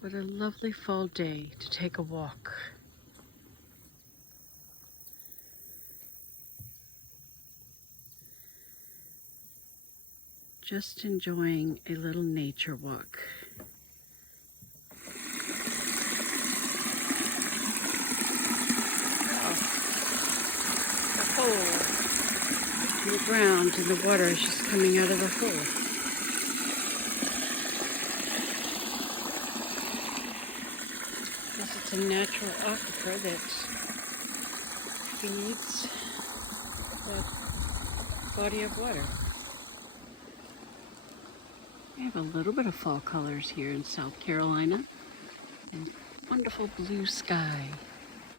What a lovely fall day to take a walk. Just enjoying a little nature walk. Oh, a hole in the ground and the water is just coming out of the hole. Because it's a natural aquifer that feeds that body of water. We have a little bit of fall colors here in South Carolina and wonderful blue sky.